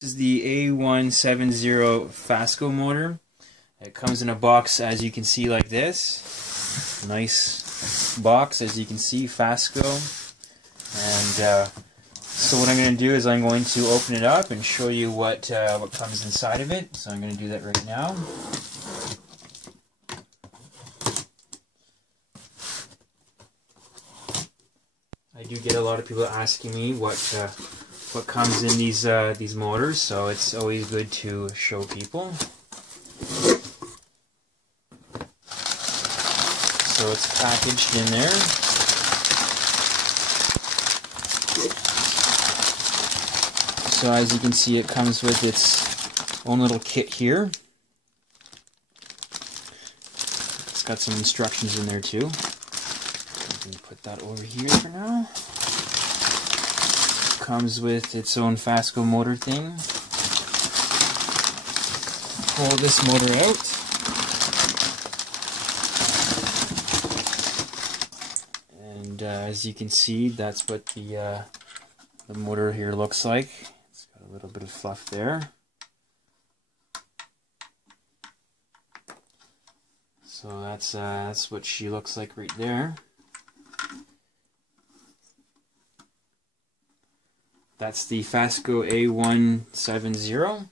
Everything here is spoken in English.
This is the A170 Fasco motor. It comes in a box, as you can see, like this. Nice box, as you can see, Fasco. And so what I'm going to do is I'm going to open it up and show you what comes inside of it. So I'm going to do that right now. I do get a lot of people asking me what comes in these motors, so it's always good to show people. So it's packaged in there. So as you can see, it comes with its own little kit here. It's got some instructions in there too. I'm going to put that over here for now. Comes with its own Fasco motor thing. Pull this motor out. And as you can see, that's what the motor here looks like. It's got a little bit of fluff there. So that's what she looks like right there. That's the Fasco A170.